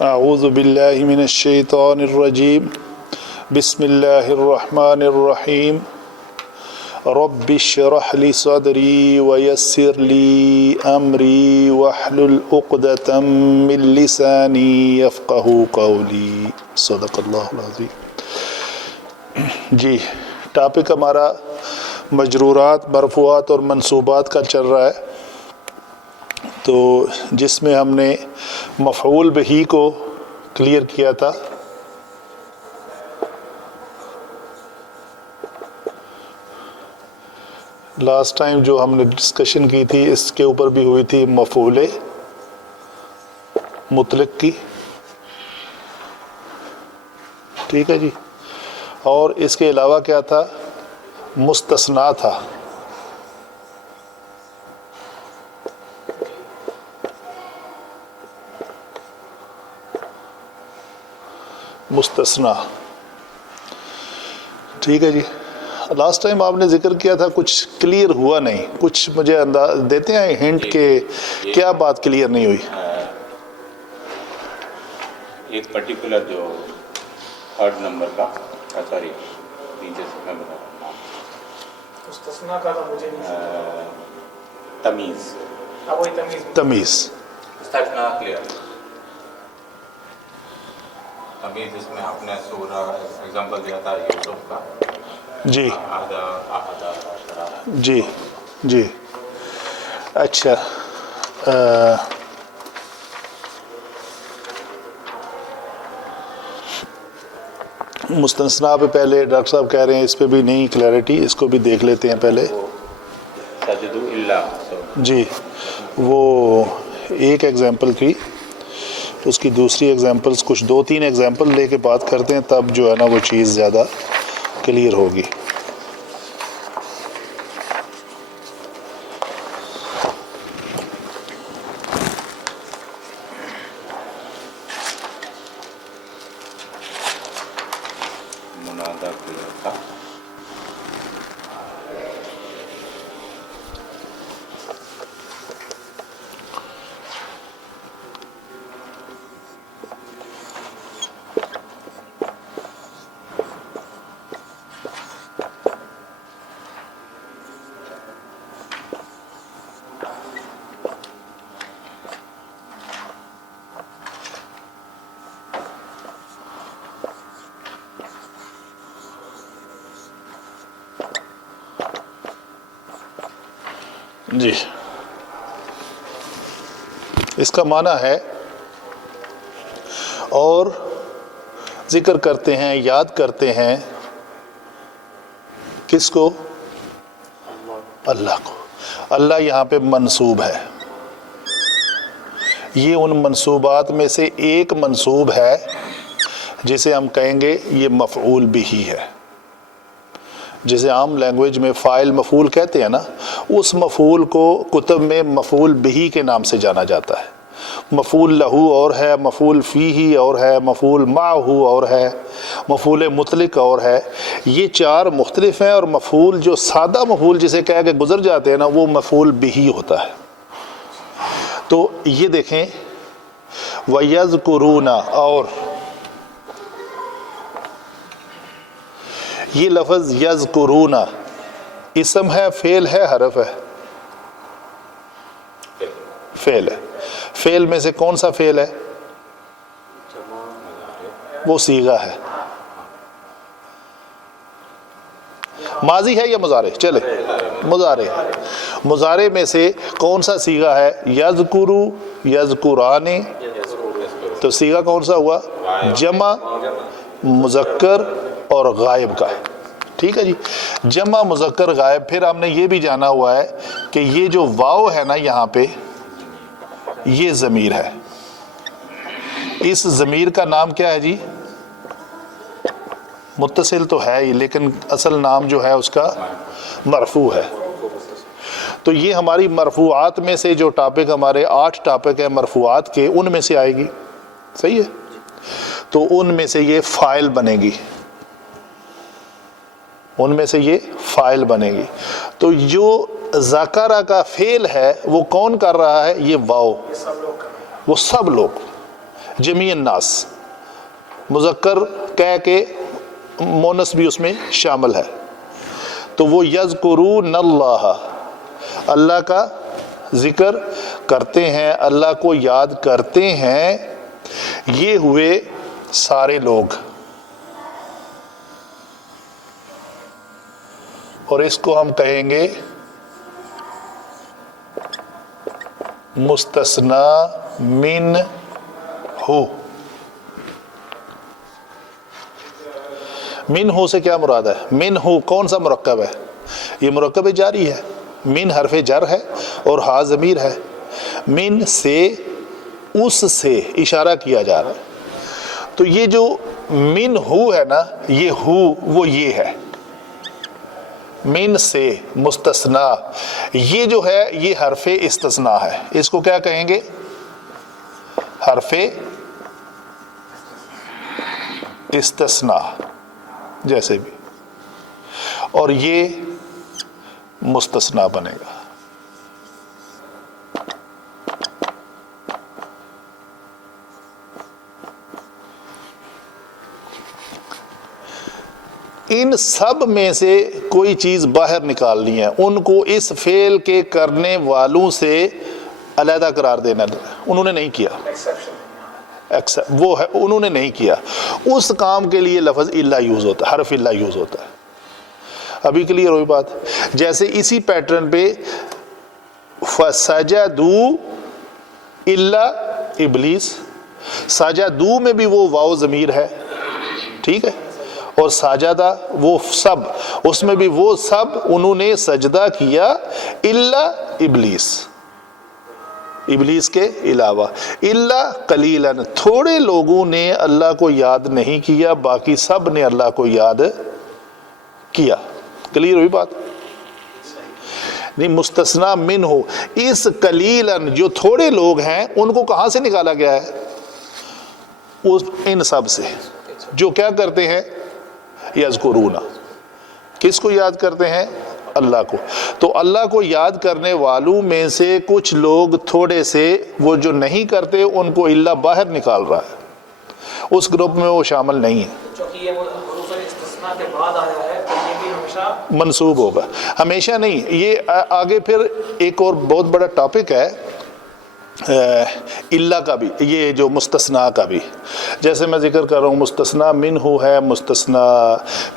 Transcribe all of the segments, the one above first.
اعوذ باللہ من الشیطان الرجیم بسم اللہ الرحمن الرحیم رب اشرح لی صدری ویسر لی امری واحلل عقدۃ من لسانی یفقہوا قولی صدق اللہ العظیم۔ جی، ٹاپک ہمارا مجرورات، مرفوعات اور منصوبات کا چل رہا ہے، تو جس میں ہم نے مفعول بہی کو کلیئر کیا تھا۔ لاسٹ ٹائم جو ہم نے ڈسکشن کی تھی اس کے اوپر بھی ہوئی تھی مفعول مطلق کی، ٹھیک ہے جی، اور اس کے علاوہ کیا تھا؟ مستثنا تھا۔ مستثنا، ٹھیک ہے جی۔ لاسٹ ٹائم آپ نے ذکر کیا تھا، کچھ کلیئر ہوا نہیں، کچھ مجھے انداز دیتے ہیں ہنٹ کہ کیا بات کلیئر نہیں ہوئی؟ ایک پرٹیکولر جو تھرڈ نمبر کا سوری نیچے سے میں بتا رہا ہوں، مستثنا کا تو مجھے نہیں، تمیز، وہی تمیز تمیز، مستثنا کلیئر تمیز، اس میں آپ نے سورہ ایگزامپل دیا تھا یوسف کا، جی احد جی جی، اچھا، مستثنا پہ پہلے ڈاکٹر صاحب کہہ رہے ہیں اس پہ بھی نہیں کلیئرٹی، اس کو بھی دیکھ لیتے ہیں پہلے۔ سجدوا اللہ، جی، وہ ایک ایگزامپل کی، اس کی دوسری ایگزامپلس کچھ 2-3 ایگزامپل لے کے بات کرتے ہیں، تب جو ہے نا وہ چیز زیادہ کلیئر ہوگی۔ منادہ کلیئر تھا۔ جی، اس کا معنی ہے، اور ذکر کرتے ہیں، یاد کرتے ہیں کس کو؟ اللہ کو۔ اللہ یہاں پہ منصوب ہے، یہ ان منصوبات میں سے ایک منصوب ہے جسے ہم کہیں گے یہ مفعول بھی ہے، جسے عام لینگویج میں فاعل مفعول کہتے ہیں نا، اس مفعول کو کتب میں مفعول بہی کے نام سے جانا جاتا ہے۔ مفعول لہو اور ہے، مفعول فیہ اور ہے، مفعول معہ اور ہے، مفعول مطلق اور ہے، یہ 4 مختلف ہیں، اور مفعول جو سادہ مفعول جسے کہہ کے گزر جاتے ہیں نا، وہ مفعول بہی ہوتا ہے۔ تو یہ دیکھیں، وَيَذْكُرُونَ، اور یہ لفظ یذکرون اسم ہے، فعل ہے، حرف ہے؟ فعل ہے۔ فعل میں سے کون سا فعل ہے؟ وہ صیغہ ہے۔ ماضی ہے یا مضارع؟ چلے، مضارع۔ مضارع میں سے کون سا صیغہ ہے؟ یذکرو، یذکران، تو صیغہ کون سا ہوا؟ جمع مذکر اور غائب کا، ٹھیک ہے جی۔ جمع مذکر غائب، پھر ہم نے یہ بھی جانا ہوا ہے کہ یہ جو واو ہے نا یہاں پہ، یہ ضمیر ہے۔ اس ضمیر کا نام کیا ہے جی؟ متصل تو ہے ہی، لیکن اصل نام جو ہے اس کا مرفوع ہے۔ تو یہ ہماری مرفوعات میں سے جو ٹاپک، ہمارے 8 ٹاپک ہیں مرفوعات کے، ان میں سے آئے گی، صحیح ہے؟ تو ان میں سے یہ فاعل بنے گی، ان میں سے یہ فاعل بنے گی۔ تو جو ذکر کا فعل ہے وہ کون کر رہا ہے؟ یہ واو، وہ سب لوگ، جمی الناس مذکر کہہ کے مونس بھی اس میں شامل ہے. تو وہ یذکرون اللہ، اللہ کا ذکر کرتے ہیں، اللہ کو یاد کرتے ہیں. یہ ہوئے سارے لوگ. اور اس کو ہم کہیں گے مستثنا من ہو. من ہو سے کیا مراد ہے؟ من ہو کون سا مرکب ہے؟ یہ مرکب جاری ہے. من حرف جر ہے اور ہا ضمیر ہے. من سے، اس سے اشارہ کیا جا رہا ہے. تو یہ جو من ہو ہے نا، یہ ہو وہ یہ ہے، من سے مستثنا. یہ جو ہے یہ حرف استثناء ہے. اس کو کیا کہیں گے؟ حرف استثناء جیسے بھی. اور یہ مستثنا بنے گا. ان سب میں سے کوئی چیز باہر نکالنی ہے، ان کو اس فعل کے کرنے والوں سے علیحدہ قرار دینا. انہوں نے نہیں کیا، وہ ہے انہوں نے نہیں کیا. اس کام کے لیے لفظ الا یوز ہوتا ہے، حرف الا یوز ہوتا ہے. ابھی کلیئر ہوئی بات؟ جیسے اسی پیٹرن پہ فسجدوا الا ابلیس، سجدوا میں بھی وہ واو ضمیر ہے، ٹھیک ہے. اور ساجدہ وہ سب، اس میں بھی وہ سب انہوں نے سجدہ کیا الا ابلیس، ابلیس کے علاوہ. الا قلیلا، تھوڑے لوگوں نے اللہ کو یاد نہیں کیا، باقی سب نے اللہ کو یاد کیا. کلیئر ہوئی بات؟ نہیں، مستثنا من ہو. اس قلیلاً جو تھوڑے لوگ ہیں ان کو کہاں سے نکالا گیا ہے؟ ان سب سے جو کیا کرتے ہیں؟ یذکرون. کس کو یاد کرتے ہیں؟ اللہ کو. تو اللہ کو یاد کرنے والوں میں سے کچھ لوگ تھوڑے سے، وہ جو نہیں کرتے ان کو اللہ باہر نکال رہا ہے، اس گروپ میں وہ شامل نہیں ہے. چونکہ یہ حروف استثناء کے بعد آیا ہے تو یہ بھی ہمیشہ منصوب ہوگا. ہمیشہ نہیں. یہ آگے پھر ایک اور بہت بڑا ٹاپک ہے اللہ کا بھی، یہ جو مستثنا کا بھی. جیسے میں ذکر کر رہا ہوں مستثنا من ہو ہے، مستثنا،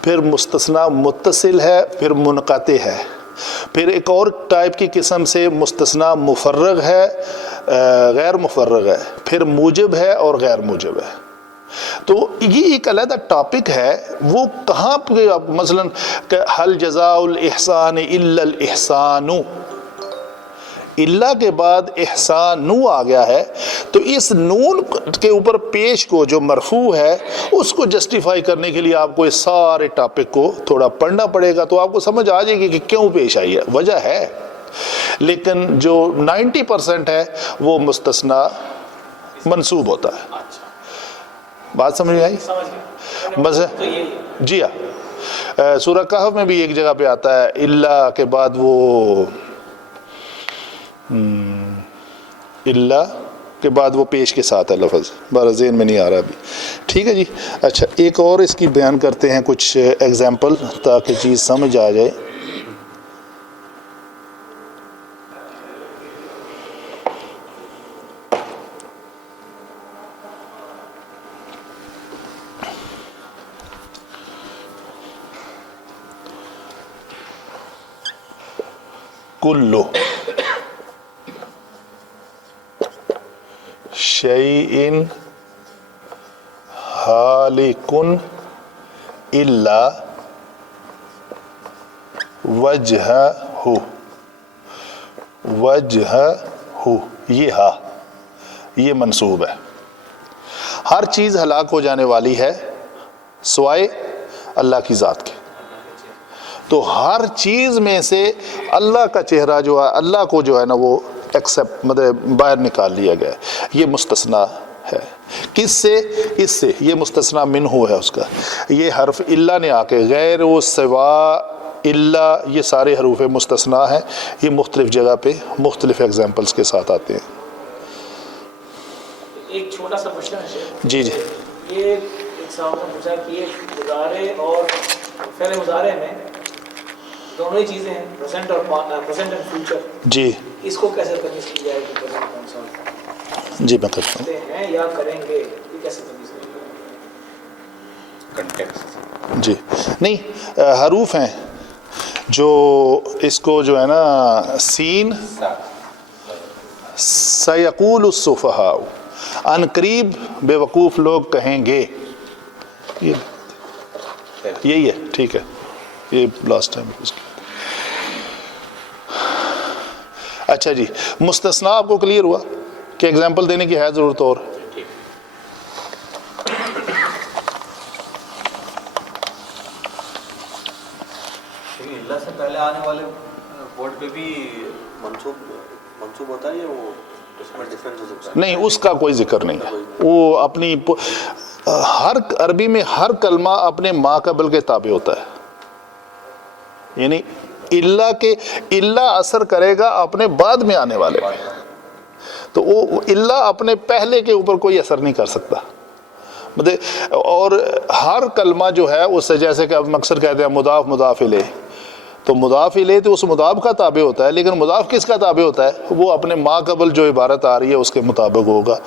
پھر مستثنا متصل ہے، پھر منقطع ہے. پھر ایک اور ٹائپ کی قسم سے مستثنا مفرغ ہے، غیر مفرغ ہے، پھر موجب ہے اور غیر موجب ہے. تو یہ ایک علیحدہ ٹاپک ہے. وہ کہاں پہ مثلا حل جزاء الاحسان الا الاحسان، اللہ کے بعد احسان نو آ گیا ہے. تو اس نون کے اوپر پیش کو جو مرفوع ہے اس کو جسٹیفائی کرنے کے لیے آپ کو اس سارے ٹاپک کو تھوڑا پڑھنا پڑے گا، تو آپ کو سمجھ آ جائے گی کہ کیوں پیش آئی ہے. وجہ ہے، لیکن جو 90% ہے وہ مستثنا منصوب ہوتا ہے. بات سمجھ میں آئی؟ بس جی ہاں. سورہ کہف میں بھی ایک جگہ پہ آتا ہے اللہ کے بعد وہ اللہ کے بعد وہ پیش کے ساتھ ہے لفظ، بارہ ذہن میں نہیں آ رہا ابھی. ٹھیک ہے جی. اچھا، ایک اور اس کی بیان کرتے ہیں کچھ ایگزامپل تاکہ چیز سمجھ آ جائے. کلو شیئن حالکن الا وجہہ، وجہہ، یہ ہا یہ منصوب ہے. ہر چیز ہلاک ہو جانے والی ہے سوائے اللہ کی ذات کے. تو ہر چیز میں سے اللہ کا چہرہ جو ہے، اللہ کو جو ہے نا وہ ایکسپٹ مطلب باہر نکال لیا گیا. یہ مستثنا ہے. کس سے؟ اس سے. یہ مستثنا من ہو ہے اس کا. یہ حرف اللہ نے آ کے غیر و سوا اللہ، یہ سارے حروف مستثنا ہیں. یہ مختلف جگہ پہ مختلف ایگزامپلس کے ساتھ آتے ہیں. ایک چھوٹا سا کوشچن ہے جی جی یہ ایک صاحب نے پوچھا کہ یہ مضارع اور فعل مضارع میں دونوں ہی چیزیں ہیں، پریزنٹ اور پریزنٹ اینڈ فیوچر، جی اس کو کیسے تمیز کی جائے کہ پریزنٹ کون سا جی میں کرتا ہوں. کرتے ہیں یا کریں گے، یہ کیسے تمیز کی جائے؟ کنٹیکسٹ. جی نہیں حروف ہیں جو اس کو جو ہے نا سین سیقول السفہاء ان قریب بے وقوف لوگ کہیں گے، یہی ہے. ٹھیک ہے یہ لاسٹ ٹائم. اچھا جی مستثنا آپ کو کلیئر ہوا کہ ایگزامپل دینے کی ہے ضرورت؟ اور اللہ سے پہلے آنے والے ورڈ پہ بھی منصوب ہوتا ہے یا وہ اس میں ڈفرینس ہو سکتا ہے؟ نہیں اس کا کوئی ذکر نہیں ہے. وہ اپنی ہر عربی میں ہر کلمہ اپنے ما قبل کے تابع ہوتا ہے، یعنی اللہ کے اللہ اثر کرے گا اپنے بعد میں آنے والے پہ، تو وہ اللہ اپنے پہلے کے اوپر کوئی اثر نہیں کر سکتا. اور ہر کلمہ جو ہے اس سے جیسے کہ اب مقصد کہتے ہیں مضاف مضاف الیہ، تو مضاف الیہ تو اس مضاف کا تابع ہوتا ہے، لیکن مضاف کس کا تابع ہوتا ہے؟ وہ اپنے ما قبل جو عبارت آ رہی ہے اس کے مطابق ہوگا.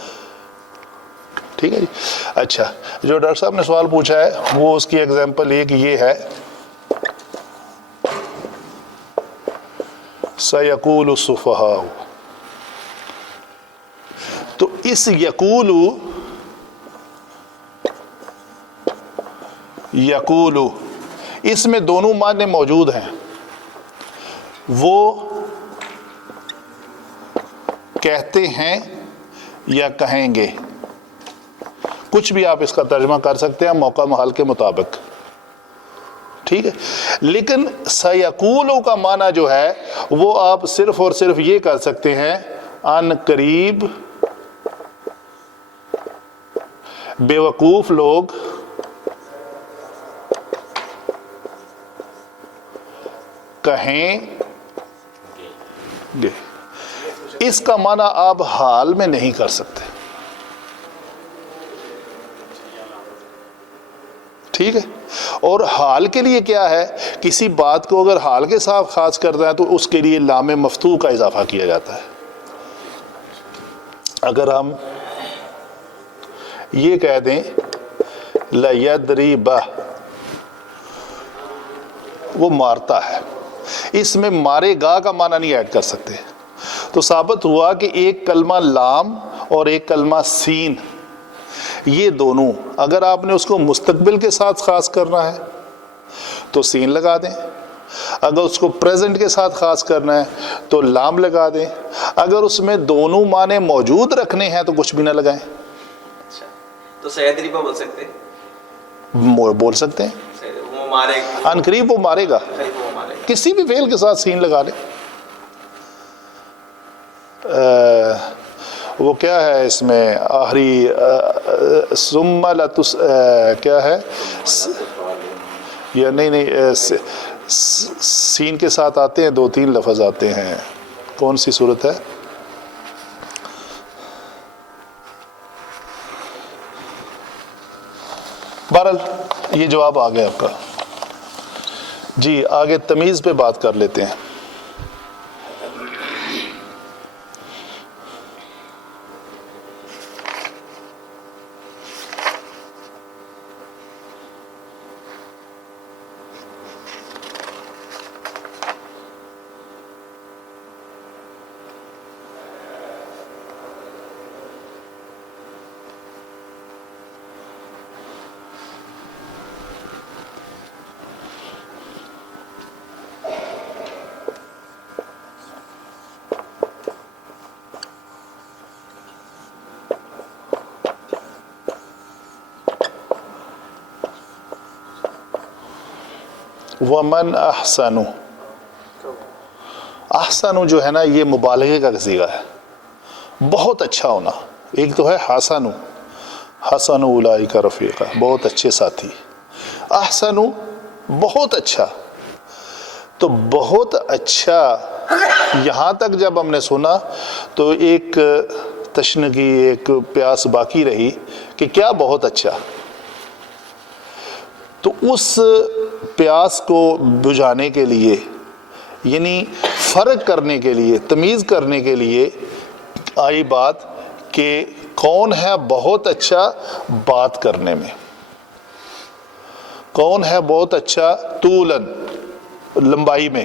ٹھیک ہے جی. اچھا جو ڈاکٹر صاحب نے سوال پوچھا ہے وہ اس کی ایگزامپل ایک یہ ہے سیقول السفہاء. تو اس یقول اس میں دونوں معنی موجود ہیں. وہ کہتے ہیں یا کہیں گے، کچھ بھی آپ اس کا ترجمہ کر سکتے ہیں موقع محل کے مطابق. ٹھیک ہے. لیکن سیقولو کا معنی جو ہے وہ آپ صرف اور صرف یہ کر سکتے ہیں ان قریب بے وقوف لوگ کہیں گے. اس کا معنی آپ حال میں نہیں کر سکتے. ٹھیک ہے. اور حال کے لیے کیا ہے، کسی بات کو اگر حال کے ساتھ خاص کرتا ہے تو اس کے لیے لام مفتوح کا اضافہ کیا جاتا ہے. اگر ہم یہ کہہ دیں لَيَدْرِبَ، وہ مارتا ہے، اس میں مارے گا کا معنی نہیں ایڈ کر سکتے. تو ثابت ہوا کہ ایک کلمہ لام اور ایک کلمہ سین، یہ دونوں اگر آپ نے اس کو مستقبل کے ساتھ خاص کرنا ہے تو سین لگا دیں، اگر اس کو پریزنٹ کے ساتھ خاص کرنا ہے تو لام لگا دیں، اگر اس میں دونوں معنی موجود رکھنے ہیں تو کچھ بھی نہ لگائیں. اچھا تو سیدریبا بول سکتے ہیں؟ بول سکتے ہیں وہ مارے گا، ان قریب وہ مارے گا، وہ مارے گا. کسی بھی فعل کے ساتھ سین لگا لیں. وہ کیا ہے اس میں آخری ثم لتس کیا ہے یا نہیں سین کے ساتھ آتے ہیں، 2-3 لفظ آتے ہیں. کون سی صورت ہے؟ بہرحال یہ جواب آ گیا آپ کا. جی آگے تمیز پہ بات کر لیتے ہیں. ومن احسن، احسن جو ہے نا یہ مبالغے کا صیغہ ہے، بہت اچھا ہونا. ایک تو ہے حسن، حسن اولئک رفیقا، بہت اچھے ساتھی. احسن بہت اچھا. تو بہت اچھا یہاں تک جب ہم نے سنا تو ایک تشنگی ایک پیاس باقی رہی کہ کیا بہت اچھا. تو اس پیاس کو بجھانے کے لیے یعنی فرق کرنے کے لیے تمیز کرنے کے لیے آئی بات کہ کون ہے بہت اچھا بات کرنے میں, کون ہے بہت اچھا طولن لمبائی میں.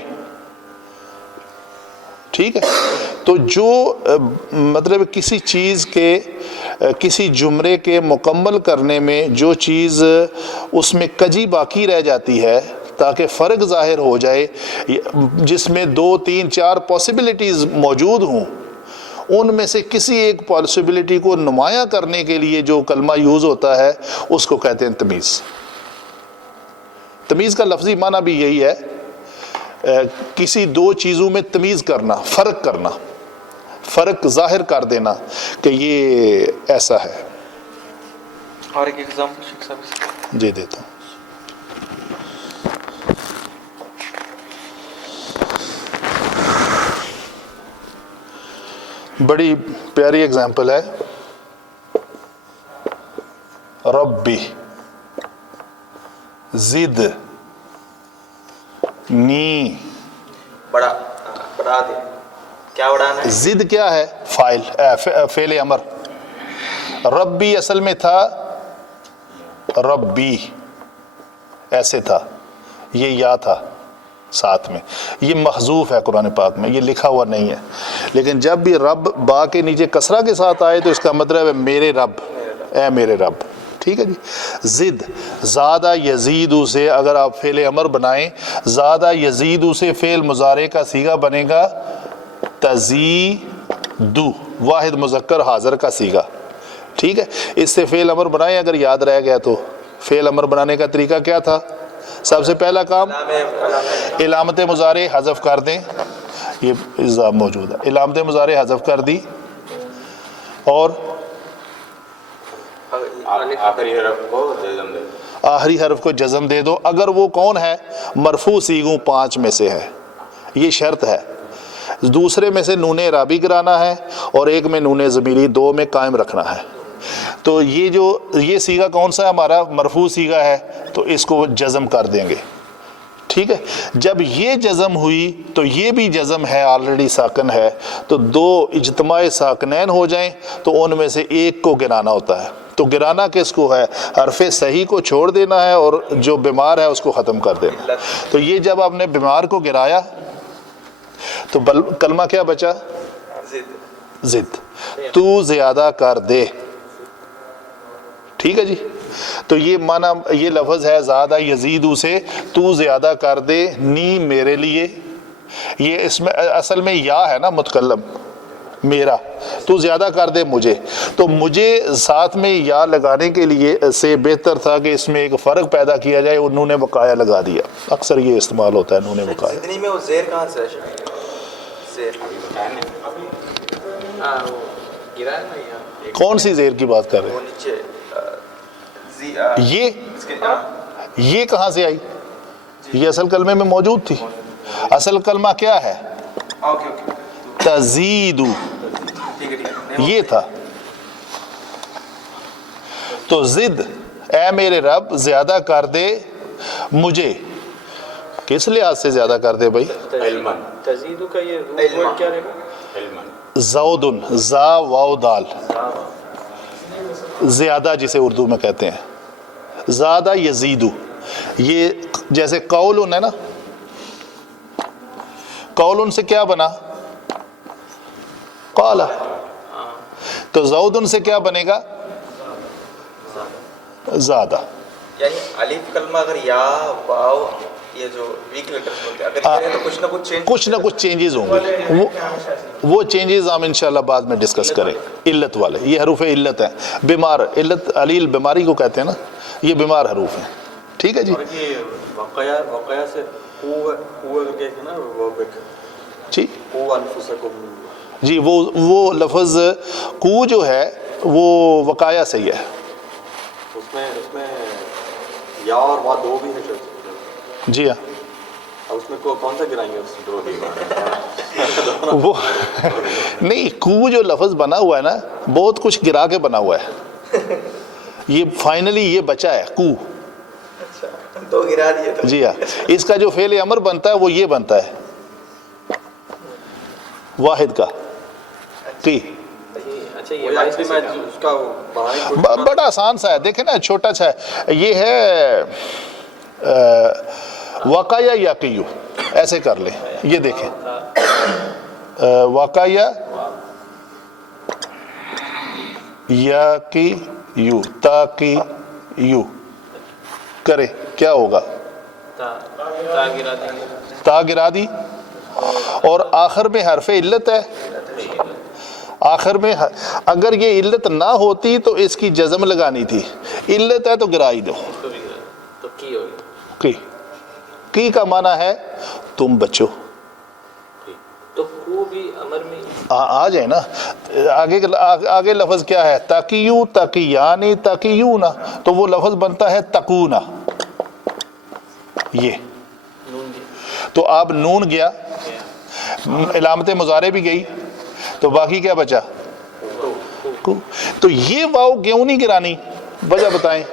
ٹھیک ہے, تو جو مطلب کسی چیز کے کسی جملے کے مکمل کرنے میں جو چیز اس میں کجی باقی رہ جاتی ہے تاکہ فرق ظاہر ہو جائے, جس میں 2 3 4 پاسبلٹیز موجود ہوں, ان میں سے کسی ایک پاسبلٹی کو نمایاں کرنے کے لیے جو کلمہ یوز ہوتا ہے اس کو کہتے ہیں تمیز. تمیز کا لفظی معنی بھی یہی ہے, کسی 2 چیزوں میں تمیز کرنا, فرق کرنا, فرق ظاہر کر دینا کہ یہ ایسا ہے. اور ایک ایگزامپل شیخ صاحب جی دیتا ہوں. بڑی پیاری ایگزامپل ہے. ربی زد نی. بڑھا دے, کیا بڑھانا ہے؟ زد کیا ہے؟ فعل امر. ربی اصل میں تھا ربی, ایسے تھا, یہ یا تھا ساتھ میں, یہ محذوف ہے قرآن پاک میں, یہ لکھا ہوا نہیں ہے. لیکن جب بھی رب با کے نیچے کسرہ کے ساتھ آئے تو اس کا مطلب ہے میرے رب, اے میرے رب. ٹھیک ہے جی. زد زادہ یزیدو سے اگر آپ فعل امر بنائیں, زادہ یزیدو سے فعل مضارع کا صیغہ بنے گا تزیدو, واحد مذکر حاضر کا صیغہ. ٹھیک ہے, اس سے فعل امر بنائیں. اگر یاد رہ گیا تو فعل امر بنانے کا طریقہ کیا تھا؟ سب سے پہلا کام علامت مضارع حذف کر دیں, یہ اضافہ موجود ہے, علامت مضارع حذف کر دی اور آخری حرف کو جزم دے دو. آخری حرف کو جزم دے دو. اگر وہ کون ہے؟ مرفوع صیغوں 5 میں سے ہے, یہ شرط ہے. دوسرے میں سے نون اعرابی گرانا ہے اور ایک میں نون ضمیری, 2 میں قائم رکھنا ہے. تو یہ صیغہ کون سا ہے ہمارا؟ مرفوع صیغہ ہے, تو اس کو جزم کر دیں گے. ٹھیک ہے, جب یہ جزم ہوئی تو یہ بھی جزم ہے, آلریڈی ساکن ہے, تو 2 اجتماع ساکنین ہو جائیں تو ان میں سے ایک کو گرانا ہوتا ہے. تو گرانا کس کو ہے؟ حرف صحیح کو چھوڑ دینا ہے اور جو بیمار ہے اس کو ختم کر دینا. تو یہ جب آپ نے بیمار کو گرایا تو کلمہ کیا بچا؟ زد. تو زیادہ کر دے. ٹھیک ہے جی. تو یہ معنی, یہ لفظ ہے زادہ یزیدو سے تو زیادہ کر دے نی میرے لیے. یہ اس میں اصل میں یا ہے نا متکلم میرا, تو زیادہ کر دے مجھے. تو مجھے ساتھ میں یا لگانے کے لیے سے بہتر تھا کہ اس میں ایک فرق پیدا کیا جائے, انہوں نے بقایا لگا دیا. اکثر یہ استعمال ہوتا ہے انہوں نے بقایا. زدنی میں وہ زیر کہاں سے ہے؟ زیر گرا ہے نا یہاں. کون سی زیر کی بات کر رہے وہ ہیں؟ نیچے یہ کہاں سے آئی؟ یہ اصل کلمے میں موجود تھی. اصل کلمہ کیا ہے؟ تزیدو, یہ تھا. تو زد اے میرے رب زیادہ کر دے مجھے. کس لحاظ سے زیادہ کر دے بھائی؟ علماً. تزیدو کا یہ روٹ ورڈ کیا رہے گا؟ علماً. زودن, زا واو دال, زیادہ جسے اردو میں کہتے ہیں. زیادہ یزیدو, یہ جیسے قولن ہے نا, قولن سے کیا بنا؟ قالا. تو زودن سے کیا بنے گا؟ زیادہ. یعنی الف کلمہ اگر یا واو یہ جو ویک لیٹرز ہوتے ہیں اگر کریں تو کچھ نہ کچھ چینجز ہوں گے. وہ چینجز ہم انشاءاللہ بعد میں ڈسکس کریں. علت والے, یہ حروف علت ہیں. بیمار, علت علیل بیماری کو کہتے ہیں نا, یہ بیمار حروف ہیں. ٹھیک ہے جی. اور یہ وقایا سے قوہ کر کے ہے نا, وہ جی قوہ انفسکم. جی وہ لفظ کو جو ہے وہ وقایا سے ہی ہے. اس میں یا اور وا 2 بھی ہے. جی ہاں, اب اس میں کون سا گرائیں گے اس دو وہ نہیں، کو جو لفظ بنا ہوا ہے نا بہت کچھ گرا کے بنا ہوا ہے، یہ فائنلی یہ بچا ہے کو. اچھا تو گرا دیے تو جی ہاں، اس کا جو فعل امر بنتا ہے وہ یہ بنتا ہے واحد کا کی. اچھا وہ ایکچولی میں اس کا بنانے کی کوشش بڑا آسان سا ہے، دیکھیں نا چھوٹا سا ہے، یہ ہے واقعہ یا قیو. ایسے کر لیں، یہ دیکھیں واقعہ یا کی یو تا کی یو کرے کیا ہوگا؟ تا گرا دی، اور آخر میں حرف علت ہے. آخر میں اگر یہ علت نہ ہوتی تو اس کی جزم لگانی تھی، علت ہے تو گرا ہی دو. تو کی ہوگی. کی کا معنی ہے تم بچو. تو کو بھی امر میں آ جائے نا آگے لفظ کیا ہے؟ تقیو تقیانی تقیونا، تو وہ لفظ بنتا ہے تقونا. یہ تو آپ نون گیا، علامت مضارع بھی گئی، تو باقی کیا بچا؟ تو یہ واو کیوں نہیں گرانی؟ وجہ بتائیں.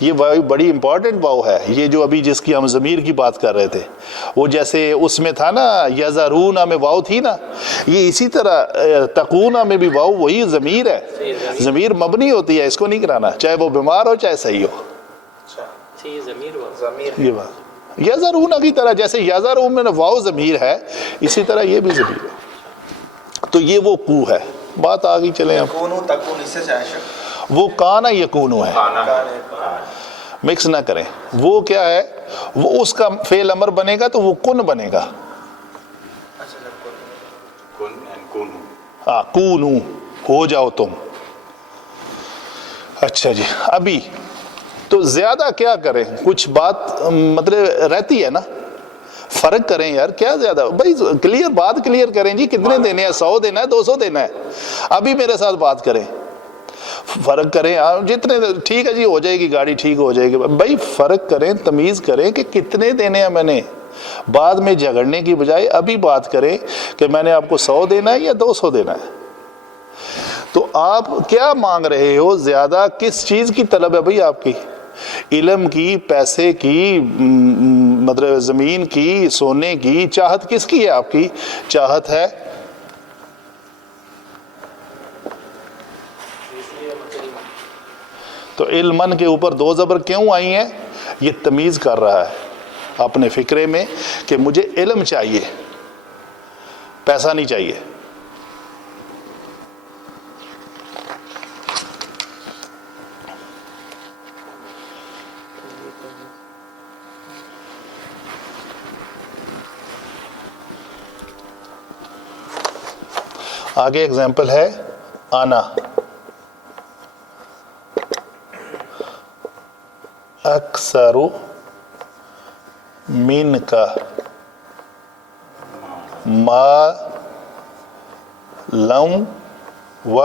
یہ واو بڑی امپورٹنٹ واو ہے، یہ جو ابھی جس کی ہم ضمیر کی بات کر رہے تھے، وہ جیسے اس میں تھا نا یزارونا میں واو تھی نا، یہ اسی طرح تقونا میں بھی واو وہی ضمیر ہے. ضمیر مبنی ہوتی ہے، اس کو نہیں کرانا، چاہے وہ بیمار ہو چاہے صحیح ہو. یہ ضمیر یہ بات یزارونا کی طرح، جیسے یزارون میں واو ضمیر ہے اسی طرح یہ بھی ضمیر ہے. تو یہ وہ کو ہے. بات آگے چلیں اب. کونو تکون اس سے چاہے وہ کانا یکونو ہے، مکس نہ کریں. وہ کیا ہے؟ وہ اس کا فعل امر بنے گا تو وہ کن بنے گا. ہاں کونو، ہو جاؤ تم. اچھا جی، ابھی تو زیادہ کیا کریں؟ کچھ بات مطلب رہتی ہے نا، فرق کریں یار. کیا زیادہ بھائی کلیئر بات کلیئر کریں جی. کتنے دینے ہیں؟ 100 دینا ہے 200 دینا ہے؟ ابھی میرے ساتھ بات کریں، فرق کریں. جتنے ٹھیک ہے جی، ہو جائے گی گاڑی، ٹھیک ہو جائے گی. بھائی فرق کریں، تمیز کریں کہ کتنے دینے ہیں میں نے. بعد میں جھگڑنے کی بجائے ابھی بات کریں کہ میں نے آپ کو 100 دینا ہے یا 200 دینا ہے. تو آپ کیا مانگ رہے ہو؟ زیادہ کس چیز کی طلب ہے بھائی آپ کی؟ علم کی، پیسے کی، مطلب زمین کی، سونے کی؟ چاہت کس کی ہے آپ کی؟ چاہت ہے تو علمن کے اوپر 2 زبر کیوں آئی ہیں؟ یہ تمیز کر رہا ہے اپنے فکرے میں کہ مجھے علم چاہیے، پیسہ نہیں چاہیے. آگے ایگزامپل ہے آنا. اکثر من کا ما لم و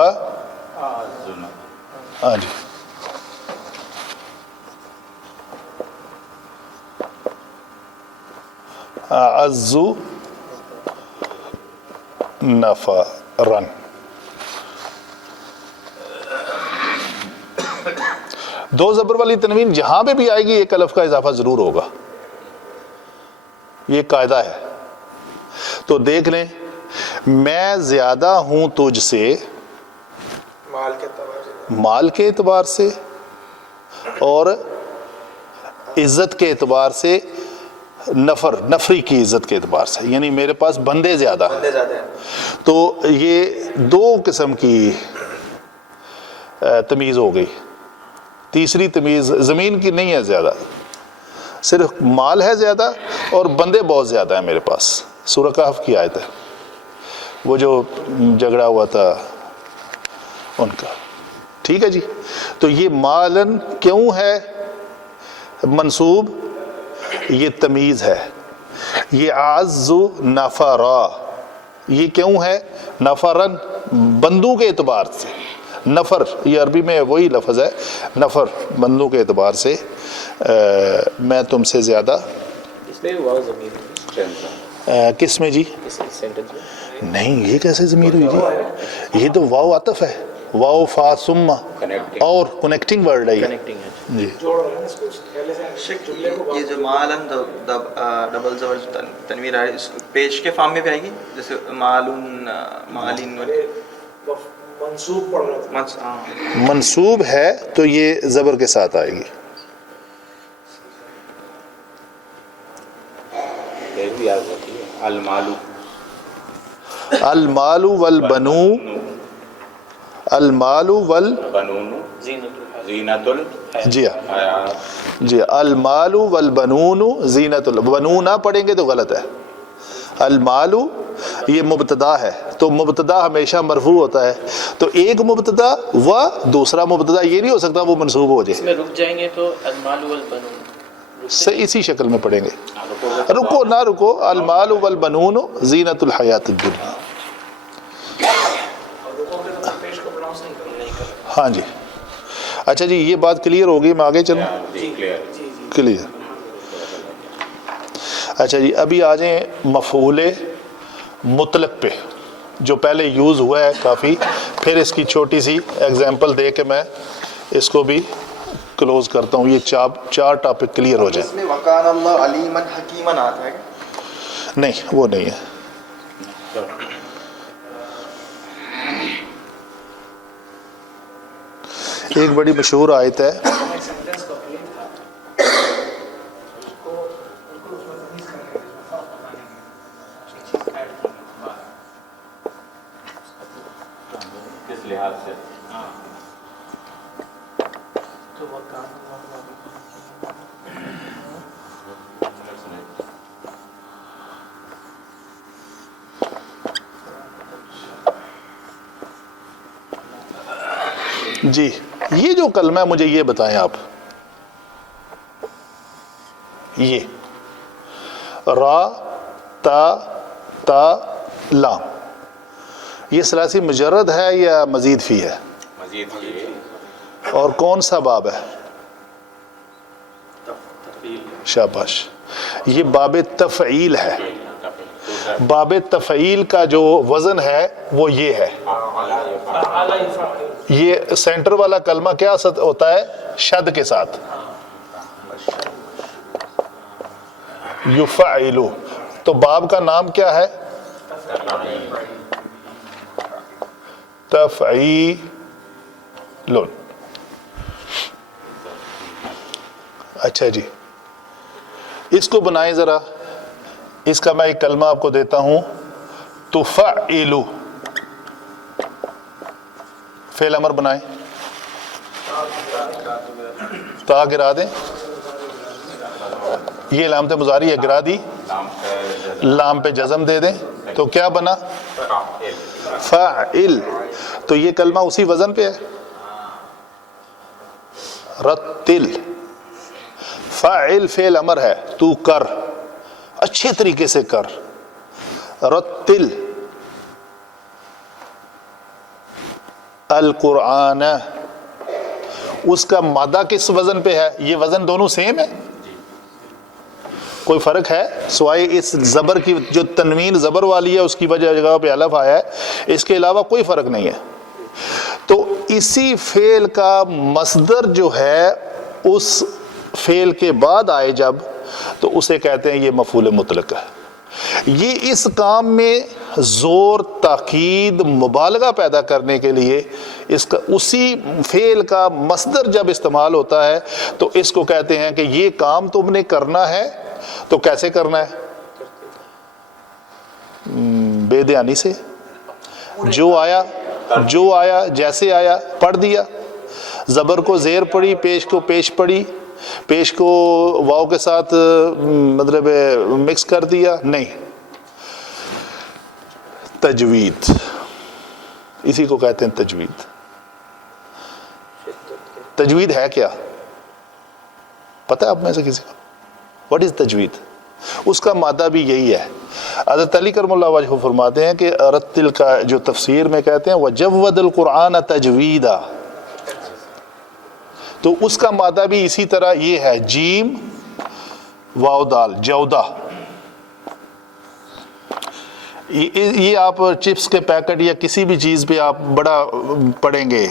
ہاں جی اعز نفرن. دو زبر والی تنوین جہاں پہ بھی آئے گی ایک الف کا اضافہ ضرور ہوگا، یہ قاعدہ ہے. تو دیکھ لیں، میں زیادہ ہوں تجھ سے مال کے اعتبار سے اور عزت کے اعتبار سے، نفری کی عزت کے اعتبار سے، یعنی میرے پاس بندے زیادہ ہیں. تو یہ 2 قسم کی تمیز ہو گئی. تیسری تمیز زمین کی نہیں ہے زیادہ، صرف مال ہے زیادہ اور بندے بہت زیادہ ہیں میرے پاس. سورہ کہف کی آیت ہے، وہ جو جھگڑا ہوا تھا ان کا. ٹھیک ہے جی. تو یہ مالن کیوں ہے منصوب؟ یہ تمیز ہے. یہ اعز نفرا، یہ کیوں ہے؟ نفرن، بندوں کے اعتبار سے. نفر یہ عربی میں وہی لفظ ہے، نفر، بندوں کے اعتبار سے میں تم سے زیادہ میں بھی واو ضمیر ہے کس میں جی؟ اس سینٹنس میں نہیں، یہ کیسے ضمیر ہوئی جی؟ یہ تو واو عطف ہے، واو فا ثم اور کنیکٹنگ ورڈ ہے یہ کنیکٹنگ ہے جی۔ جوڑ رہے ہیں اس کو پہلے سے جملے کو یہ جو معلن ڈبل زبر تنویر آ رہی ہے، اس پیش کے فارم میں بھی آئے گی، جیسے معلن معلن منصوب پڑھ رہا تھا منصوب ہے تو یہ زبر کے ساتھ آئے گی۔ یہ بھی یاد ہوتی ہے المالو المال والبنون، المال وال بنون زینت جی ہاں الحیات جی، المال والبنون زینت البنون نہ پڑھیں گے تو غلط ہے۔ المال یہ مبتدا ہے تو مبتدا ہمیشہ مرفوع ہوتا ہے، تو ایک مبتدا و دوسرا مبتدا یہ نہیں ہو سکتا وہ منصوب ہو جائے، اس میں رک جائیں گے تو المال والبنون اسی شکل میں پڑھیں گے۔ رکو نہ رکو، المال والبنون زینت الحیات الدنیا۔ اور رکو کے تو پیش کو پروناؤنس نہیں کریں ہاں جی، اچھا جی، یہ بات کلیئر ہوگی، میں آگے چلوں؟ Clear clear. اچھا جی، ابھی آ جائیں مفعول مطلق پہ جو پہلے یوز ہوا ہے کافی، پھر اس کی چھوٹی سی ایگزامپل دے کے میں اس کو بھی کلوز کرتا ہوں، یہ چار ٹاپک کلیئر ہو جائیں۔ اس میں وکان اللہ علیمن حکیمن آتا ہے، نہیں، وہ نہیں ہے۔ ایک بڑی مشہور آیت ہے، سینٹنس کمپلیٹ تھا اس کو اس میں تمیز کر کے فرق بتانے کی چیز ایڈ کرنے کے بعد کس لحاظ سے تو وہ کام جی یہ جو کلمہ ہے مجھے یہ بتائیں آپ، یہ را تا تا لام، یہ ثلاثی مجرد ہے یا مزید فی ہے؟ مزید کی اور کون سا باب ہے؟ شاباش، یہ باب تفعیل ہے۔ باب تفعیل کا جو وزن ہے وہ یہ ہے، یہ سینٹر والا کلمہ کیا ہوتا ہے؟ شد کے ساتھ، یفعلو، تو باب کا نام کیا ہے؟ تفعیل۔ اچھا جی، اس کو بنائیں ذرا، اس کا میں ایک کلمہ آپ کو دیتا ہوں، تفعلو، فعل امر بنائیں، تا گرا دیں، یہ علامت مضاری ہے، گرا دی، لام پہ جزم دے دیں تو کیا بنا؟ فاعل، تو یہ کلمہ اسی وزن پہ ہے، رتل، فاعل فعل امر ہے، تو کر، اچھے طریقے سے کر، رتل القرآن، اس کا مادہ کس وزن پہ ہے؟ یہ وزن دونوں سیم ہے، کوئی فرق ہے سوائے اس زبر کی جو تنوین زبر والی ہے اس کی وجہ جگہ پہ الف آیا ہے، اس کے علاوہ کوئی فرق نہیں ہے۔ تو اسی فعل کا مصدر جو ہے اس فعل کے بعد آئے جب، تو اسے کہتے ہیں یہ مفعول مطلق ہے۔ یہ اس کام میں زور، تاکید، مبالغہ پیدا کرنے کے لیے اس کا اسی فعل کا مصدر جب استعمال ہوتا ہے تو اس کو کہتے ہیں کہ یہ کام تم نے کرنا ہے، تو کیسے کرنا ہے؟ بے دھیانی سے، جو آیا جیسے آیا پڑھ دیا، زبر کو زیر پڑی، پیش کو پیش پڑی، پیش کو واو کے ساتھ مطلب مکس کر دیا، نہیں، تجوید، اسی کو کہتے ہیں تجوید۔ تجوید ہے کیا پتہ ہے آپ میں سے کسی کو؟ What is تجوید؟ اس کا مادہ بھی یہی ہے۔ حضرت علی کرم اللہ وجہہ فرماتے ہیں کہ رتل کا جو تفسیر میں کہتے ہیں وجود القرآن تجویدا، تو اس کا مادہ بھی اسی طرح یہ ہے، جیم واو دال جودہ. یہ آپ چپس کے پیکٹ یا کسی بھی چیز پہ آپ بڑا پڑھیں گے,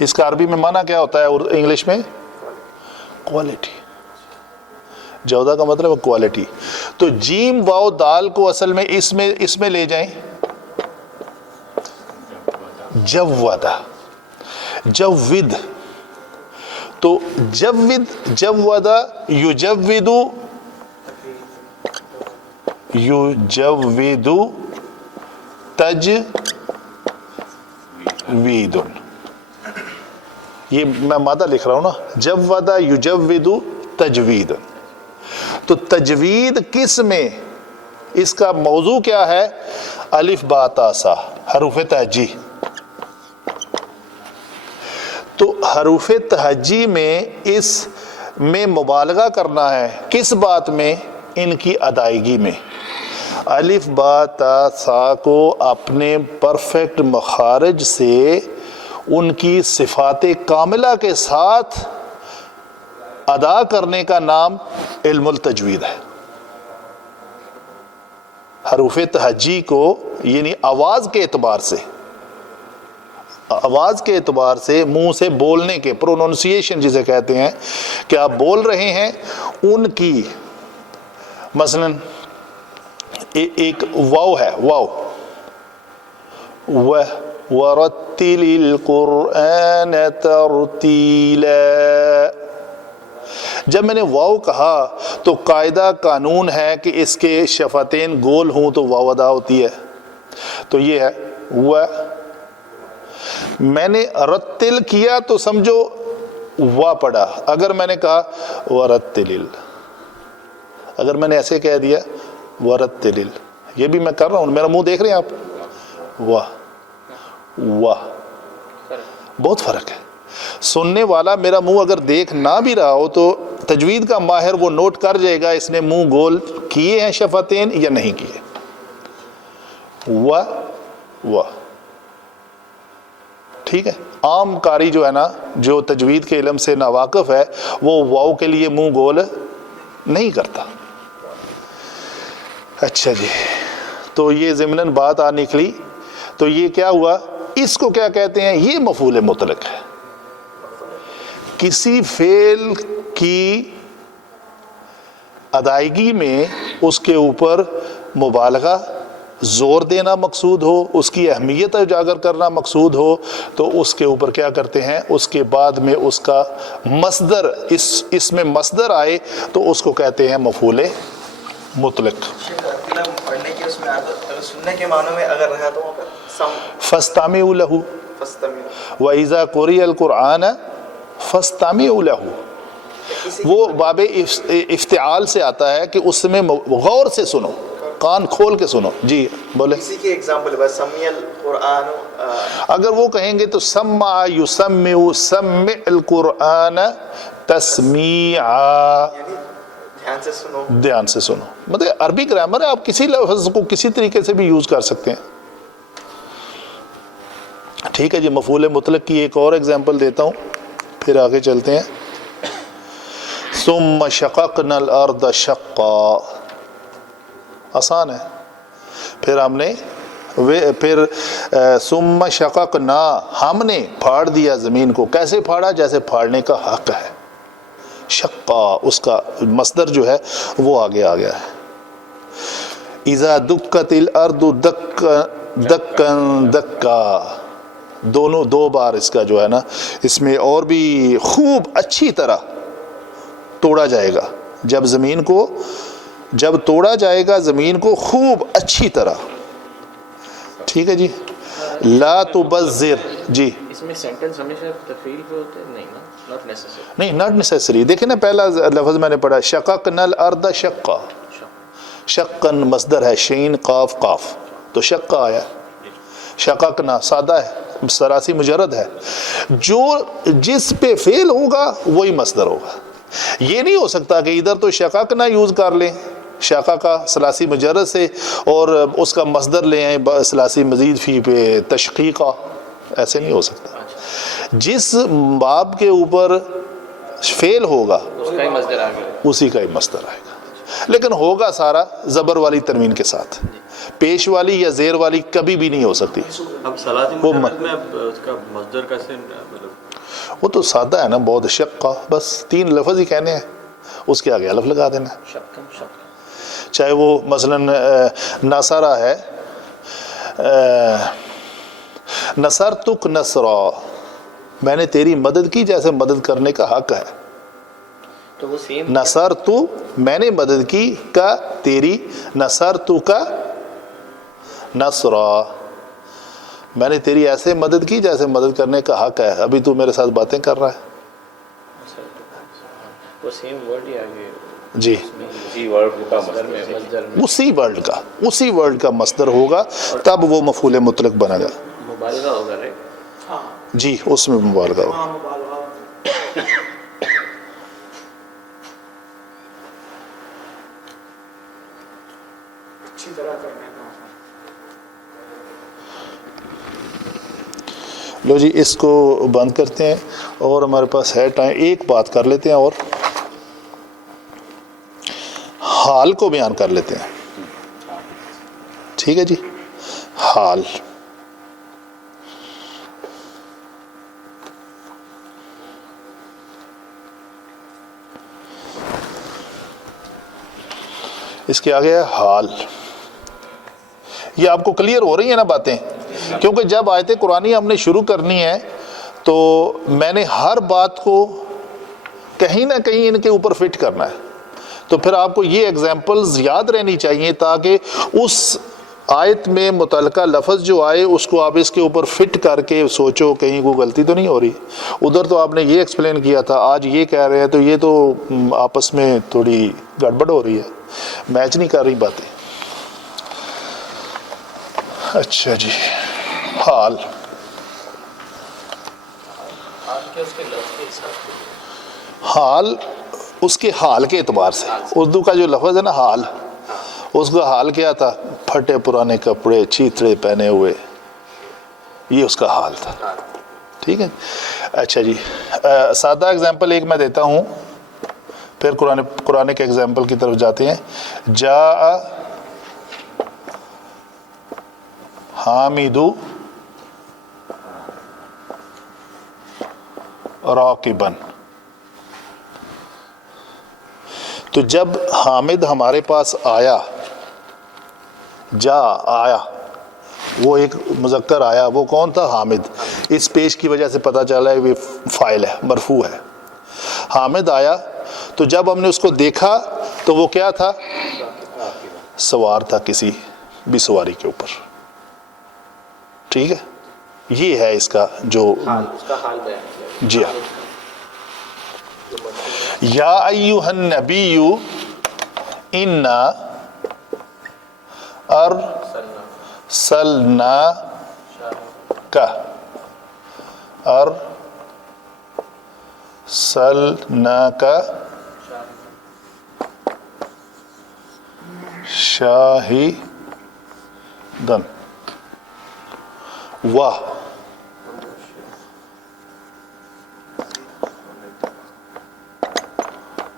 اس کا عربی میں معنی کیا ہوتا ہے اور انگلش میں؟ کوالٹی. جودہ کا مطلب ہے کوالٹی. تو جیم واو دال کو اصل میں اس میں لے جائیں جودہ, جود. تو جودہ یجودو, یجود تجوید. یہ میں مادہ لکھ رہا ہوں نا, جودہ یجود تجوید. تو تجوید کس میں, اس کا موضوع کیا ہے؟ الف با تا سا, حروف تہجی. تو حروف تہجی میں اس میں مبالغہ کرنا ہے کس بات میں؟ ان کی ادائیگی میں. الف با تا سا کو اپنے پرفیکٹ مخارج سے ان کی صفات کاملہ کے ساتھ ادا کرنے کا نام علم التجوید ہے. حروف تہجی کو یعنی آواز کے اعتبار سے, آواز کے اعتبار سے, منہ سے بولنے کے, پروننسیشن جسے کہتے ہیں کہ آپ بول رہے ہیں, ان کی مثلا ایک واو ہے, واو وَرَتِّلِ الْقُرْآنَ تَرْتِيلًا. جب میں نے واو کہا تو قاعدہ قانون ہے کہ اس کے شفتین گول ہوں تو واو ادا ہوتی ہے. تو یہ ہے میں نے رتل کیا تو سمجھو وا پڑا. اگر میں نے کہا ورتل, اگر میں نے ایسے کہہ دیا ورتل, یہ بھی میں کر رہا ہوں, میرا منہ دیکھ رہے ہیں آپ, واہ واہ, بہت فرق ہے. سننے والا میرا منہ اگر دیکھ نہ بھی رہا ہو تو تجوید کا ماہر وہ نوٹ کر جائے گا اس نے منہ گول کیے ہیں شفتین یا نہیں کیے. واہ واہ, ٹھیک ہے. عام قاری جو ہے نا, جو تجوید کے علم سے ناواقف ہے, وہ واو کے لیے منہ گول نہیں کرتا. اچھا جی, تو یہ ضمناً بات آ نکلی. تو یہ کیا ہوا, اس کو کیا کہتے ہیں؟ یہ مفعول مطلق ہے. کسی فعل کی ادائیگی میں اس کے اوپر مبالغہ, زور دینا مقصود ہو, اس کی اہمیت اجاگر کرنا مقصود ہو, تو اس کے اوپر کیا کرتے ہیں, اس کے بعد میں اس کا مصدر, اس میں مصدر آئے تو اس کو کہتے ہیں مفعول مطلق. پڑھنے کی اس میں اگر سننے کے معنوں میں اگر رہا تو فاستمعوا له وَإِذَا قُرِئَ الْقُرْآنَ فَاسْتَمِعُوا لَهُ. وہ باب افتعال سے آتا ہے کہ اس میں غور سے سنو, کان کھول کے سنو. جی بولے. اسی کی ایگزامپل ہے سمیع القرآن. اگر وہ کہیں گے تو سمع یسمع, سمع القرآن تسمیعا, دھیان سے سنو, دھیان سے سنو. مطلب عربی گرامر ہے, آپ کسی لفظ کو کسی طریقے سے بھی یوز کر سکتے ہیں. ٹھیک ہے جی. مفعول مطلق کی ایک اور ایگزامپل دیتا ہوں, پھر آگے چلتے ہیں. ثم شققنا الارض شقا, آسان ہے. پھر ہم نے ثم شققنا, ہم نے پھاڑ دیا زمین کو. کیسے پھاڑا؟ جیسے پھاڑنے کا حق ہے. شقا, اس کا مصدر جو ہے وہ آگے آ گیا ہے. اذا دکت الارض دکن دکا, دونوں دو بار اس کا جو ہے نا, اس میں اور بھی خوب اچھی طرح توڑا جائے گا. جب توڑا جائے گا زمین کو خوب اچھی طرح. ٹھیک ہے جی. لا تبذر. جی اس میں سینٹنس ہمیشہ تفعیل پہ ہوتے ہیں؟ نہیں نا, ناٹ نیسیسری. نہیں, ناٹ نیسیسری. دیکھیں نا, پہلا لفظ میں نے پڑھا شققنا الارض شقا. شقن مصدر ہے, شین قاف قاف, تو شقا آیا. شققنا سادہ ہے, سراسی مجرد ہے. جو جس پہ فعل ہوگا وہی مصدر ہوگا. یہ نہیں ہو سکتا کہ ادھر تو شققنا یوز کر لیں شقا کا ثلاثی مجرد سے, اور اس کا مصدر لے آئیں ثلاثی مزید فی پہ تشقیقہ. ایسے نہیں ہو سکتا. جس باب کے اوپر فعل ہوگا اس کا ہی مصدر آ گیا. اسی کا ہی مصدر آئے گا، لیکن ہوگا سارا زبر والی تنوین کے ساتھ، پیش والی یا زیر والی کبھی بھی نہیں ہو سکتی. اب صلاۃ وہ مجرد میں اب اس کا مصدر کیسے مطلب وہ تو سادہ ہے نا، بہت شقہ، بس 3 لفظ ہی کہنے ہیں، اس کے آگے الف لگا دینا ہے. شکم شکم. چاہے وہ مثلاً نصرہ ہے، نصرتک نصرا، میں نے تیری مدد کی جیسے مدد کرنے کا حق ہے. تو وہ سیم نصرت، میں نے مدد کی، کا تیری، نصرت کا نصرا، میں نے تیری ایسے مدد کی جیسے مدد کرنے کا حق ہے. ابھی تو میرے ساتھ باتیں کر رہا ہے. وہ سیم ورڈ ہی آ گیا. جی اسی ورڈ کا مطلب ہے مصدر میں اسی ورڈ کا مصدر ہوگا، تب وہ مفعول مطلق بنے گا. مبالغہ ہوگا رائٹ. ہاں جی اس میں مبالغہ ہوگا. ہاں مبالغہ. اچھی طرح کرنے کا. لو جی اس کو بند کرتے ہیں، اور ہمارے پاس ہے ٹائم، ایک بات کر لیتے ہیں اور حال کو بیان کر لیتے ہیں. ٹھیک ہے جی. حال، اس کے آگے ہے حال. یہ آپ کو کلیئر ہو رہی ہیں نا باتیں؟ کیونکہ جب آیتیں قرآنی ہم نے شروع کرنی ہے تو میں نے ہر بات کو کہیں نہ کہیں ان کے اوپر فٹ کرنا ہے. تو پھر آپ کو یہ ایگزامپلز یاد رہنی چاہیے تاکہ اس آیت میں متعلقہ لفظ جو آئے اس کو آپ اس کے اوپر فٹ کر کے سوچو کہیں کوئی غلطی تو نہیں ہو رہی. ادھر تو آپ نے یہ ایکسپلین کیا تھا، آج یہ کہہ رہے ہیں، تو یہ تو آپس میں تھوڑی گڑبڑ ہو رہی ہے، میچ نہیں کر رہی باتیں. اچھا جی. حال، حال اس کے حال کے اعتبار سے، اردو کا جو لفظ ہے نا حال، اس کا حال کیا تھا؟ پھٹے پرانے کپڑے، چیتڑے پہنے ہوئے، یہ اس کا حال تھا. ٹھیک ہے. اچھا جی. سادہ اگزامپل ایک میں دیتا ہوں، پھر قرآن کے اگزامپل کی طرف جاتے ہیں. جاء حامد راقبا. تو جب حامد ہمارے پاس آیا، آیا، وہ ایک مذکر آیا، وہ کون تھا؟ حامد. اس پیش کی وجہ سے پتہ چلا ہے وہ فاعل ہے، مرفوع ہے. حامد آیا، تو جب ہم نے اس کو دیکھا تو وہ کیا تھا؟ سوار تھا کسی بھی سواری کے اوپر. ٹھیک ہے. یہ ہے اس کا جو اس کا حال بیان کیا. جی ہاں. یا ایھا النبی انا ارسلناک شاہداً و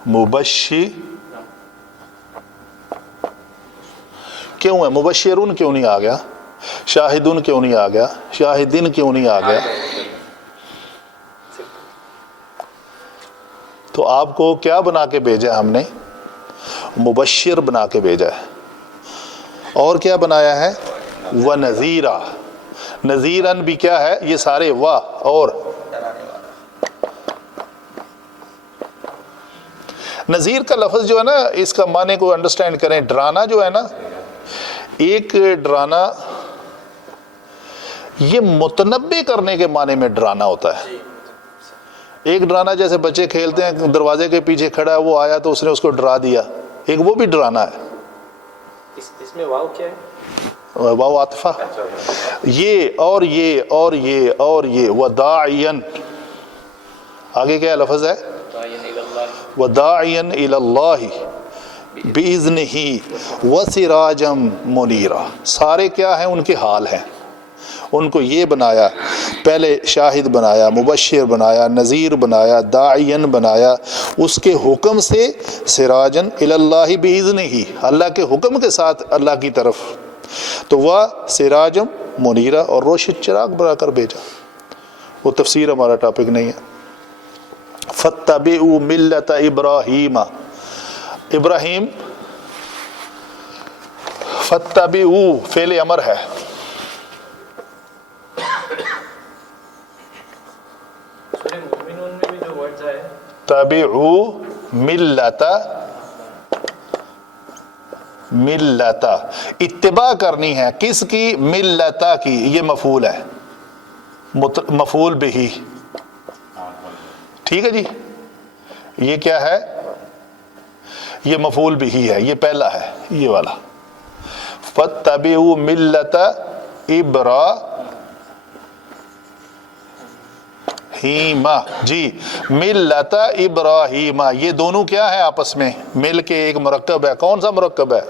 مبشر. کیوں ہے مبشرون کیوں نہیں آ گیا؟ شاہدون کیوں نہیں آ گیا؟ شاہدین کیوں نہیں آ گیا؟ تو آپ کو کیا بنا کے بھیجا ہم نے؟ مبشر بنا کے بھیجا ہے. اور کیا بنایا ہے؟ وَنَذِيرًا. نذیراً بھی کیا ہے؟ یہ سارے اور نذیر کا لفظ جو ہے نا، اس کا معنی کو انڈرسٹینڈ کریں. ڈرانا جو ہے نا، ایک ڈرانا یہ متنبع کرنے کے معنی میں ڈرانا ہوتا ہے. ایک ڈرانا جیسے بچے کھیلتے ہیں، دروازے کے پیچھے کھڑا ہے، وہ آیا تو اس نے اس کو ڈرا دیا، ایک وہ بھی ڈرانا ہے. اس میں واو کیا ہے؟ واو عاطفہ. یہ اور یہ اور یہ اور یہ. وداعیا، آگے کیا لفظ ہے؟ وداعیا الی اللہ بِإِذْنِهِ وَسِرَاجًا مُنِيرًا. سارے کیا ہیں؟ ان کے حال ہیں. ان کو یہ بنایا، پہلے شاہد بنایا، مبشر بنایا، نذیر بنایا، داعین بنایا، اس کے حکم سے، سراجن الی اللہ باذنہ، اللہ کے حکم کے ساتھ اللہ کی طرف، تو وہ سراجم منیرہ، اور روشن چراغ بنا کر بھیجا۔ وہ تفسیر ہمارا ٹاپک نہیں ہے۔ فاتبعوا ملت ابراہیم، ابراہیم فاتبعوا فعل امر ہے، سورہ مومنون میں بھی جو ورڈز آئے تبعوا ملتا، اتباع کرنی ہے، کس کی؟ ملتا کی، یہ مفعول ہے، مفعول بہی، ٹھیک ہے جی، یہ کیا ہے؟ یہ مفعول بہی ہے، یہ پہلا ہے، یہ والا فاتبعوا ملت ابراہیم، جی، ملت ابراہیم، یہ دونوں کیا ہے آپس میں؟ مل کے ایک مرکب ہے، کون سا مرکب ہے؟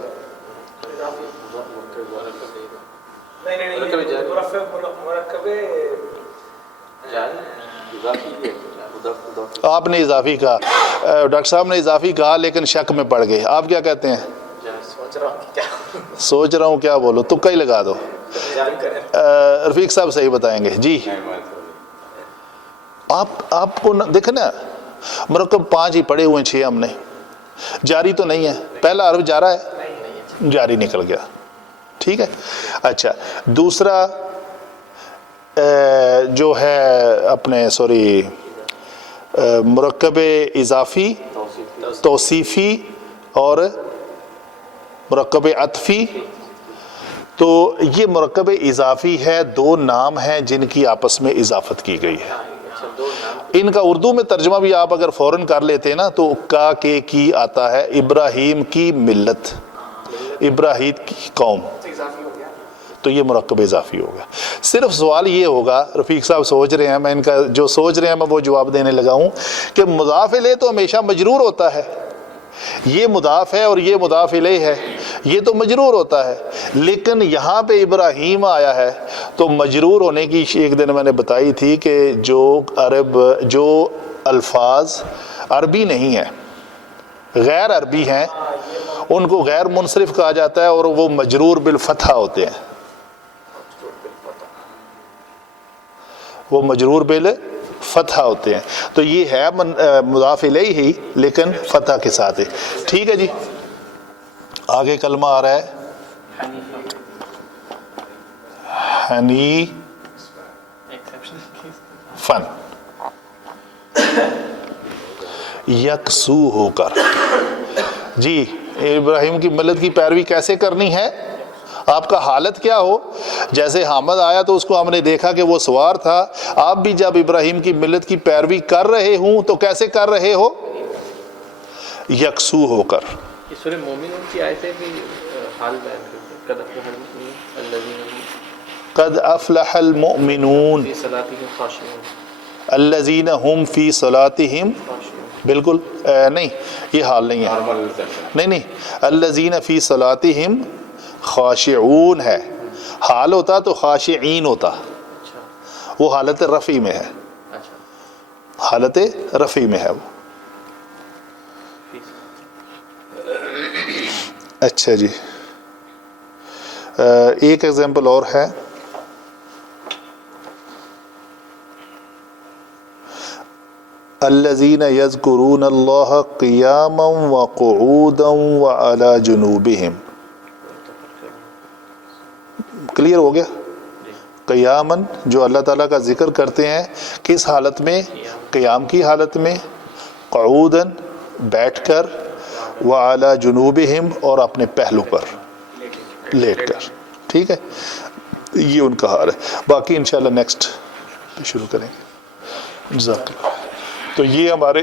آپ نے اضافی کہا، ڈاکٹر صاحب نے اضافی کہا لیکن شک میں پڑ گئے، آپ کیا کہتے ہیں؟ سوچ رہا ہوں کیا بولو، تکا ہی لگا دو۔ رفیق صاحب صحیح بتائیں گے جی۔ آپ کو دیکھیں نا، مرکب 5 ہی پڑے ہوئے ہیں، 6 ہم نے، جاری تو نہیں ہے، پہلا حرف جارا ہے، جاری نکل گیا، ٹھیک ہے۔ اچھا، دوسرا جو ہے اپنے مرکب اضافی، توصیفی اور مرکب عطفی، تو یہ مرکب اضافی ہے، 2 نام ہیں جن کی آپس میں اضافت کی گئی ہے۔ ان کا اردو میں ترجمہ بھی آپ اگر فوراً کر لیتے نا تو کا کے کی آتا ہے، ابراہیم کی ملت، ابراہیم کی قوم، تو یہ مرکب اضافی ہوگا۔ صرف سوال یہ ہوگا، رفیق صاحب سوچ رہے ہیں، میں ان کا جو سوچ رہے ہیں میں وہ جواب دینے لگا ہوں، کہ مضاف الیہ تو ہمیشہ مجرور ہوتا ہے، یہ مضاف ہے اور یہ مضاف الیہ ہے، یہ تو مجرور ہوتا ہے، لیکن یہاں پہ ابراہیم آیا ہے تو مجرور ہونے کی ایک دن میں نے بتائی تھی کہ جو الفاظ عربی نہیں ہیں، غیر عربی ہیں، ان کو غیر منصرف کہا جاتا ہے اور وہ مجرور بالفتحہ ہوتے ہیں، وہ مجرور بالفتحہ ہوتے ہیں، تو یہ ہے مضاف الیہ ہی لیکن فتح کے ساتھ ہے، ٹھیک ہے جی۔ آگے کلمہ آ رہا ہے حنی فن، یکسو ہو کر، جی ابراہیم کی ملت کی پیروی کیسے کرنی ہے؟ آپ کا حالت کیا ہو؟ جیسے حامد آیا تو اس کو ہم نے دیکھا کہ وہ سوار تھا، آپ بھی جب ابراہیم کی ملت کی پیروی کر رہے ہوں تو کیسے کر رہے ہو؟ یکسو ہو کر۔ یہ سورہ مومنون کی آیتیں بھی حال بیان کرتے ہیں، قد افلح المؤمنون قد افلح المؤمنون فی صلاتہم خاشعون، الذین هم فی صلاتہم، بالکل نہیں، یہ حال نہیں ہے، نہیں، الذین فی صلاتہم خاشعون ہے، حال ہوتا تو خاشعین ہوتا، وہ حالت رفع میں ہے، حالت رفع میں ہے وہ۔ اچھا جی، ایک ایگزامپل اور ہے، الذین یذکرون اللہ قیاما وقعودا وعلی جنوبہم، کلیئر ہو گیا؟ قیامن جو اللہ تعالیٰ کا ذکر کرتے ہیں، کس حالت میں؟ قیام کی حالت میں، قعوداً بیٹھ کر، وعلی جنوبہم اور اپنے پہلو پر لیٹ کر، ٹھیک ہے، یہ ان کا حال ہے۔ باقی انشاءاللہ نیکسٹ شروع کریں گے، جزاک اللہ۔ تو یہ ہمارے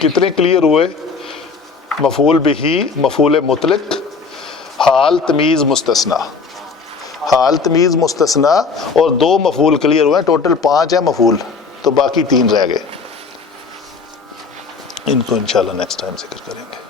کتنے کلیئر ہوئے؟ مفعول بہی، مفعول مطلق، حال، تمیز، مستثنیٰ، حال، تمیز، مستثنیٰ، اور 2 مفعول کلیئر ہوئے، ٹوٹل 5 ہے مفعول، تو باقی 3 رہ گئے، ان کو انشاءاللہ نیکسٹ ٹائم ذکر کریں گے۔